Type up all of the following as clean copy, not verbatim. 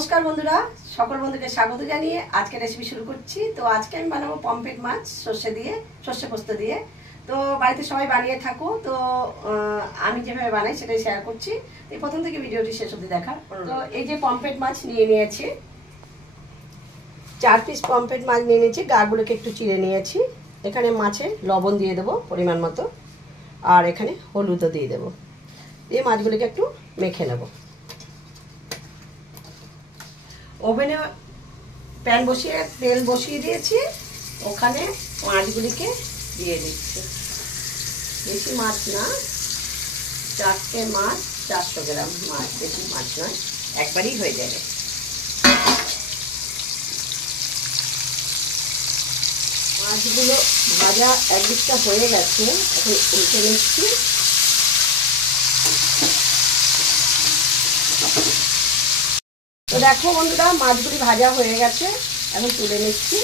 নমস্কার বন্ধুরা, সকল বন্ধুকে স্বাগত জানিয়ে আজকে রেসিপি শুরু করছি। তো আজকে আমি বানাবো পমফ্রেট মাছ সর্ষে পোস্ত দিয়ে। তো বাড়িতে সবাই বানিয়ে থাকো, তো আমি যেভাবে বানাই সেটাই শেয়ার করছি। এই প্রথম থেকে ভিডিওটি শেষ অবধি দেখার। তো এই যে পমফ্রেট মাছ নিয়ে নিয়েছি, 4 পিস পমফ্রেট মাছ নিয়ে নিয়েছি, গাগুলোকে একটু চিড়ে নিয়েছি। এখানে মাছে লবণ দিয়ে দেবো পরিমাণ মতো, আর এখানে হলুদও দিয়ে দেবো, দিয়ে মাছগুলোকে একটু মেখে নেব। ওভেনে প্যান বসিয়ে তেল বসিয়ে দিয়েছি, ওখানে মাছগুলিকে দিয়ে দিচ্ছি। বেশি মাছ না, 4টে মাছ 400 গ্রাম মাছ, বেশি মাছ নয়, একবারই হয়ে যাবে। মাছগুলো ভাজা একদিকটা হয়ে গেছে, এখন উল্টে নিচ্ছি। তো দেখো বন্ধুরা, মাছগুলি ভাজা হয়ে গেছে, এখন তুলে নিচ্ছি।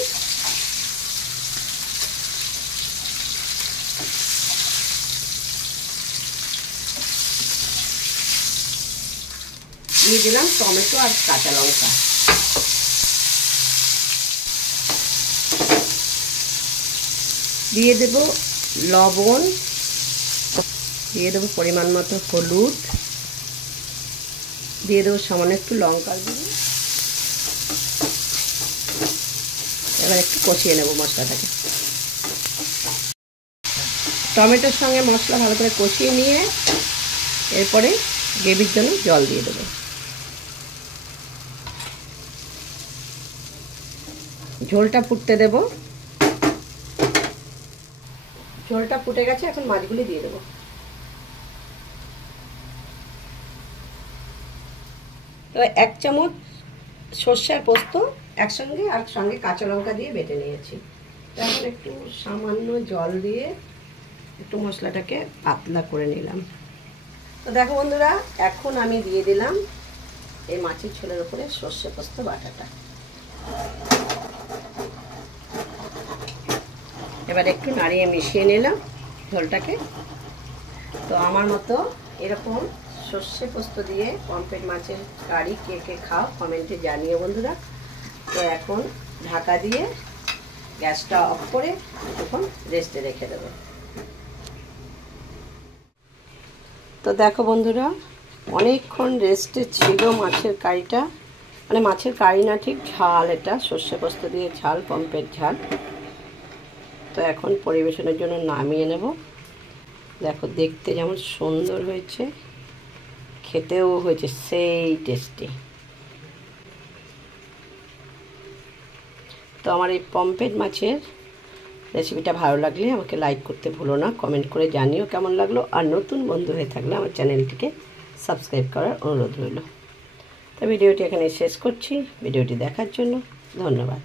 দিয়ে দিলাম টমেটো আর কাঁচা লঙ্কা, দিয়ে দেব লবণ, দিয়ে দেবো পরিমাণ মতো হলুদ, দিয়ে দেবো সামান্য একটু লঙ্কার গুঁড়ো। এবার একটু কষিয়ে নেব মশলাটাকে। টমেটোর সঙ্গে মশলা ভালো করে কষিয়ে নিয়ে এরপরে গ্রেভির জন্য জল দিয়ে দেবো। ঝোলটা ফুটতে দেব। ঝোলটা ফুটে গেছে, এখন মাছগুলি দিয়ে দেবো। তো 1 চামচ সর্ষের পোস্ত একসঙ্গে আর সঙ্গে কাঁচা লঙ্কা দিয়ে বেটে নিয়েছি। এখন একটু সামান্য জল দিয়ে একটু মশলাটাকে পাতলা করে নিলাম। তো দেখো বন্ধুরা, এখন আমি দিয়ে দিলাম এই মাছের ঝোলের উপরে সর্ষে পোস্ত বাটাটা। এবার একটু নাড়িয়ে মিশিয়ে নিলাম ঝোলটাকে। তো আমার মতো এরকম সর্ষে পোস্ত দিয়ে পমফ্রেট মাছের কারি কে কে খাও কমেন্টে জানিও বন্ধুরা। তো এখন ঢাকা দিয়ে গ্যাসটা অফ করে এখন রেস্টে রেখে দেবো। তো দেখো বন্ধুরা, অনেকক্ষণ রেস্টে ছিল মাছের কারিটা, মানে মাছের কারি না, ঠিক ঝাল, এটা সর্ষে পোস্ত দিয়ে ঝাল, পমফ্রেট ঝাল। তো এখন পরিবেশনের জন্য নামিয়ে নেব। দেখো দেখতে যেমন সুন্দর হয়েছে, খেতেও হয়েছে সেই টেস্টি। তো আমার এই পমফ্রেট মাছের রেসিপিটা ভালো লাগলে আমাকে লাইক করতে ভুলো না, কমেন্ট করে জানিও কেমন লাগলো। আর নতুন বন্ধু হয়ে থাকলে আমার চ্যানেলটিকে সাবস্ক্রাইব করার অনুরোধ রইল। তো ভিডিওটি এখানে শেষ করছি। ভিডিওটি দেখার জন্য ধন্যবাদ।